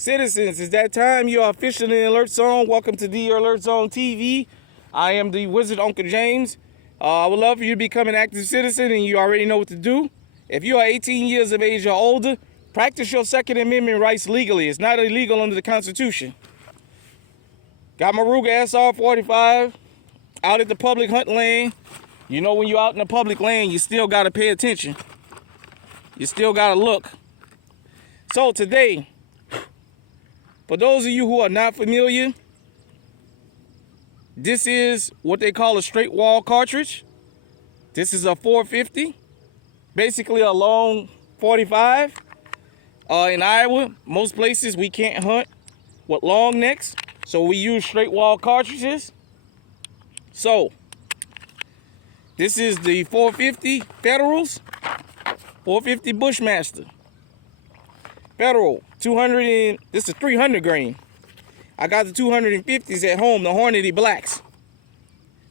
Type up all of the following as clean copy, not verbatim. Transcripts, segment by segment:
Citizens, it's that time. You are officially in Alert Zone. Welcome to the Alert Zone TV. I am the Wizard Uncle James. I would love for you to become an active citizen, and you already know what to do. If you are 18 years of age or older, practice your Second Amendment rights legally. It's not illegal under the Constitution. Got my Ruger SR-45 out at the public hunt land. You know, when you're out in the public land, you still got to pay attention. You still got to look. So today, for those of you who are not familiar, this is what they call a straight wall cartridge. This is a 450, basically a long 45. In Iowa, most places we can't hunt with long necks, so we use straight wall cartridges. So this is the 450 Federals, 450 Bushmaster. Federal, 200 and this is 300 grain. I got the 250s at home, the Hornady Blacks.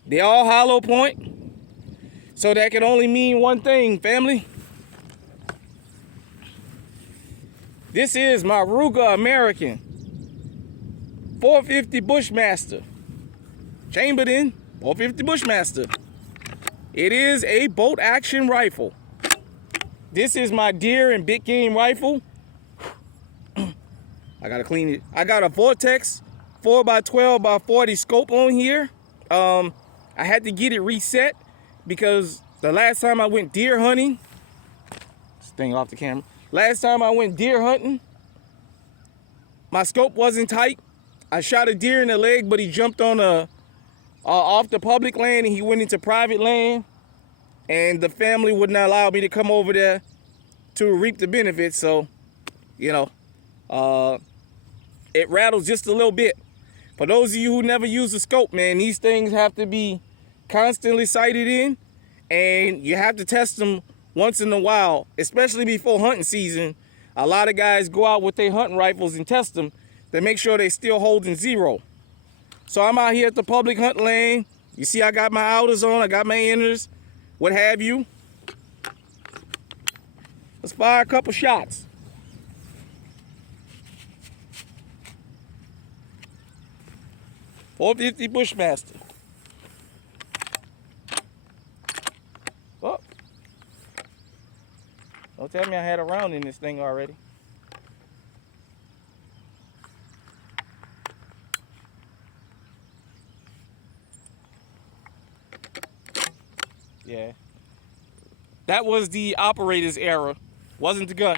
They all hollow point, so that can only mean one thing, family. This is my Ruger American 450 Bushmaster, chambered in 450 Bushmaster. It is a bolt action rifle. This is my deer and big game rifle. I gotta clean it. I got a Vortex 4x12x40 scope on here. I had to get it reset because the last time I went deer hunting, this thing off the camera. Last time I went deer hunting, my scope wasn't tight. I shot a deer in the leg, but he jumped on off the public land and he went into private land, and the family would not allow me to come over there to reap the benefits. So, you know, it rattles just a little bit. For those of you who never use a scope, man, these things have to be constantly sighted in, and you have to test them once in a while, especially before hunting season. A lot of guys go out with their hunting rifles and test them to make sure they're still holding zero. So I'm out here at the public hunt lane. You see I got my outers on, I got my inners, what have you. Let's fire a couple shots. .450 Bushmaster. Oh. Don't tell me I had a round in this thing already. Yeah. That was the operator's error. Wasn't the gun.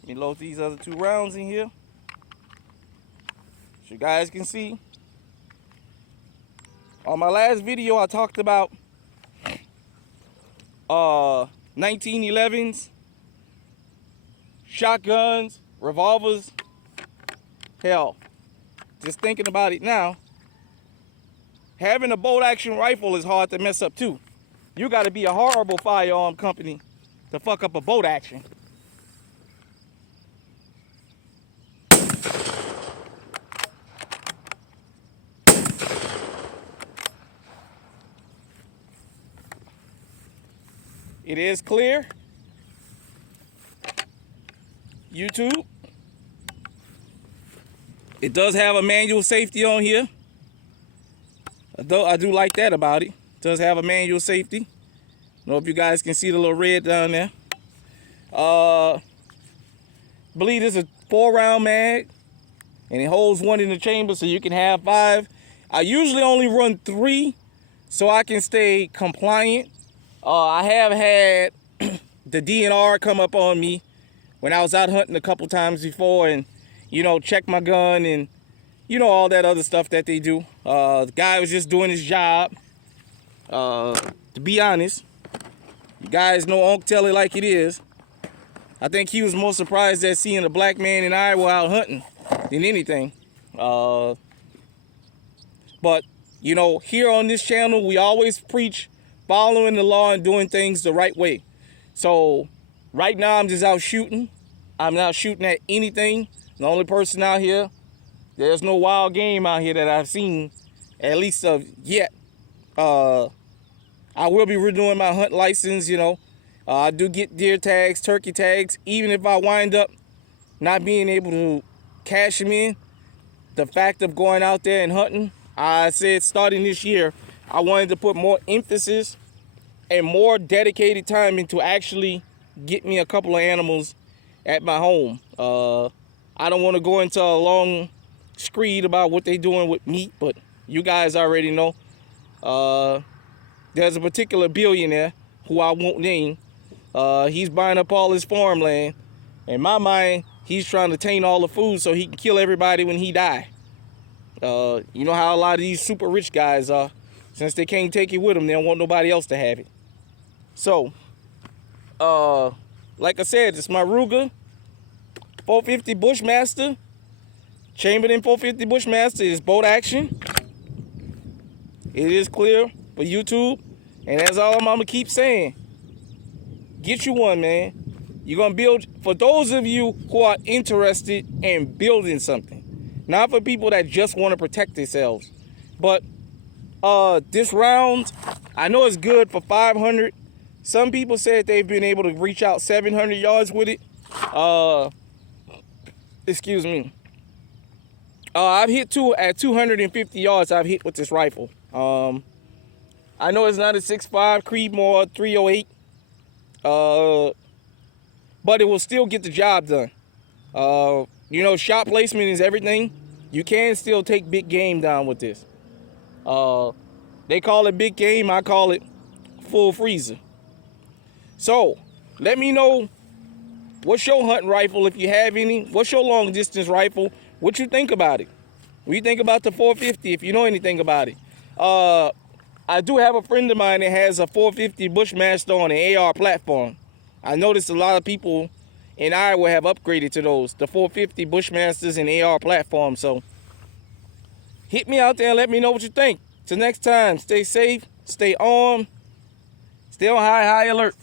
Let me load these other 2 rounds in here, so you guys can see. On my last video, I talked about 1911s, shotguns, revolvers. Hell, just thinking about it now, having a bolt action rifle is hard to mess up too. You got to be a horrible firearm company to fuck up a bolt action. It is clear. YouTube. It does have a manual safety on here. Though I do like that about it. It does have a manual safety. I don't know if you guys can see the little red down there. I believe this is a 4-round mag, and it holds 1 in the chamber, so you can have 5. I usually only run 3 so I can stay compliant. I have had the DNR come up on me when I was out hunting a couple times before, and, you know, check my gun and, you know, all that other stuff that they do. The guy was just doing his job. To be honest, you guys know Unc tell it like it is. I think he was more surprised at seeing a black man in Iowa out hunting than anything. But, you know, here on this channel, we always preach following the law and doing things the right way. So right now I'm just out shooting. I'm not shooting at anything The only person out here. There's no wild game out here that I've seen, at least of yet. I will be renewing my hunt license, you know. I do get deer tags, turkey tags. Even if I wind up not being able to cash them in, the fact of going out there and hunting, I said starting this year, I wanted to put more emphasis and more dedicated time into actually get me a couple of animals at my home. I don't want to go into a long screed about what they doing with meat, but you guys already know. There's a particular billionaire who I won't name. He's buying up all his farmland. In my mind, he's trying to taint all the food so he can kill everybody when he die. You know how a lot of these super rich guys are. Since they can't take it with them, they don't want nobody else to have it. So, like I said, it's my Ruger 450 Bushmaster. Chambered in 450 Bushmaster is bolt action. It is clear for YouTube. And that's all I'm gonna keep saying. Get you one, man. You're gonna build, for those of you who are interested in building something. Not for people that just want to protect themselves. But this round, I know it's good for 500. Some people said they've been able to reach out 700 yards with it. Excuse me. I've hit at 250 yards. I've hit with this rifle. I know it's not a 6.5 Creedmoor 308, but it will still get the job done. You know, shot placement is everything. You can still take big game down with this. They call it big game. I call it full freezer. So, let me know, what's your hunting rifle if you have any? What's your long distance rifle? What you think about it? What you think about the 450 if you know anything about it? I do have a friend of mine that has a 450 Bushmaster on an AR platform. I noticed a lot of people in Iowa have upgraded to those, the 450 Bushmasters and AR platforms. So hit me out there and let me know what you think. Till next time, stay safe, stay armed, stay on high alert.